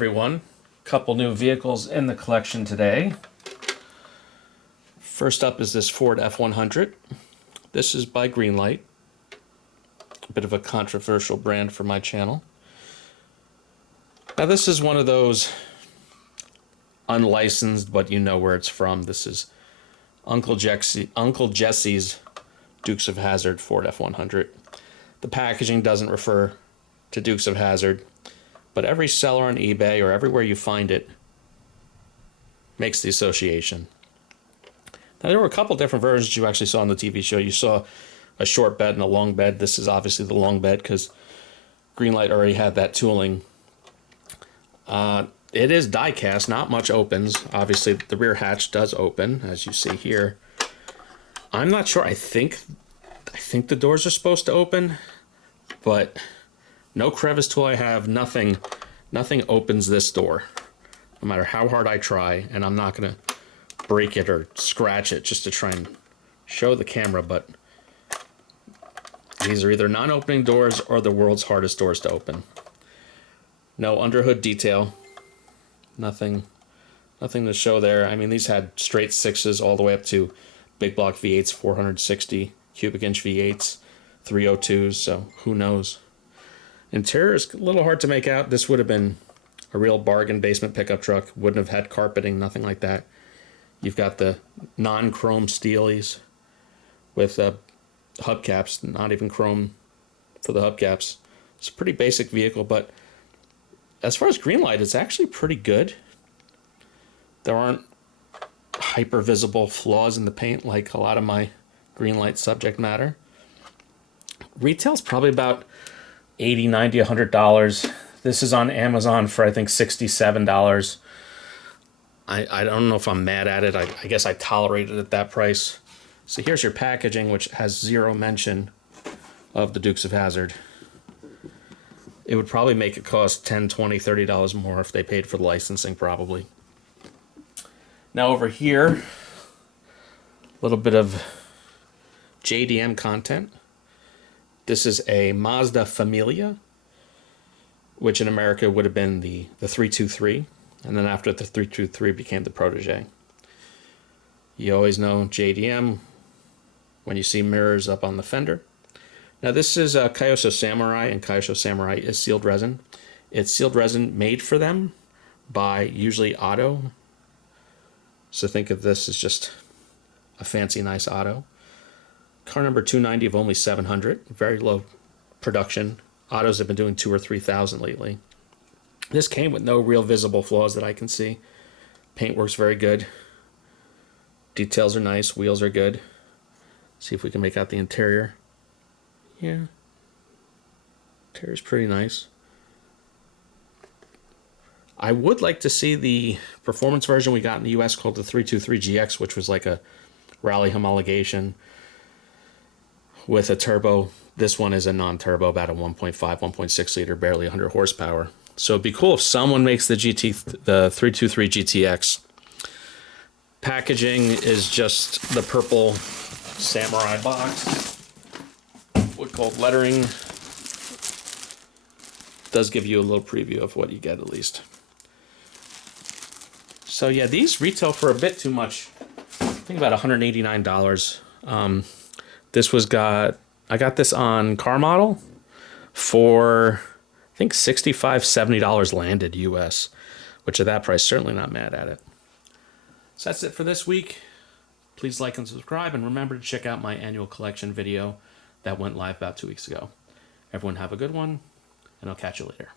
Everyone, couple new vehicles in the collection today. First up is this Ford F-100. This is by Greenlight, a bit of a controversial brand for my channel. Now this is one of those unlicensed, but you know where it's from. This is Uncle Jesse's Dukes of Hazzard Ford F-100. The packaging doesn't refer to Dukes of Hazzard, but every seller on eBay or everywhere you find it makes the association. Now there were a couple different versions you actually saw on the TV show. You saw a short bed and a long bed. This is obviously the long bed because Greenlight already had that tooling. It is die-cast, not much opens. Obviously the rear hatch does open, as you see here. I'm not sure. I think the doors are supposed to open, but no crevice tool I have, nothing opens this door, no matter how hard I try, and I'm not gonna break it or scratch it just to try and show the camera, but these are either non-opening doors or the world's hardest doors to open. No underhood detail, nothing to show there. I mean, these had straight sixes all the way up to big block V8s, 460 cubic inch V8s, 302s, so who knows. Interior is a little hard to make out. This would have been a real bargain basement pickup truck. Wouldn't have had carpeting, nothing like that. You've got the non-chrome steelies with hubcaps, not even chrome for the hubcaps. It's a pretty basic vehicle, but as far as Greenlight, it's actually pretty good. There aren't hyper visible flaws in the paint like a lot of my Greenlight subject matter. Retail's probably about $80, $90, $100. This is on Amazon for I think $67. I don't know if I'm mad at it. I guess I tolerate it at that price. So here's your packaging, which has zero mention of the Dukes of Hazzard. It would probably make it cost $10, $20, $30 more if they paid for the licensing, probably. Now over here, a little bit of JDM content. This is a Mazda Famila, which in America would have been the 323, and then after the 323 became the Protege. You always know JDM when you see mirrors up on the fender. Now this is a Kyosho Samurai, and Kyosho Samurai is sealed resin. It's sealed resin made for them by usually Auto. So think of this as just a fancy, nice Auto. Car number 290 of only 700, very low production. Autos have been doing 2,000 or 3,000 lately. This came with no real visible flaws that I can see. Paint works very good. Details are nice, wheels are good. See if we can make out the interior. Yeah, interior's pretty nice. I would like to see the performance version we got in the US called the 323GX, which was like a rally homologation with a turbo. This one is a non-turbo, about a 1.5, 1.6 liter, barely 100 horsepower. So it'd be cool if someone makes the 323 GTX. Packaging is just the purple Samurai box. Wood gold lettering. Does give you a little preview of what you get at least. So yeah, these retail for a bit too much. I think about $189. I got this on Car Model for I think $65, $70 landed US, which at that price, certainly not mad at it. So that's it for this week. Please like and subscribe, and remember to check out my annual collection video that went live about 2 weeks ago. Everyone have a good one, and I'll catch you later.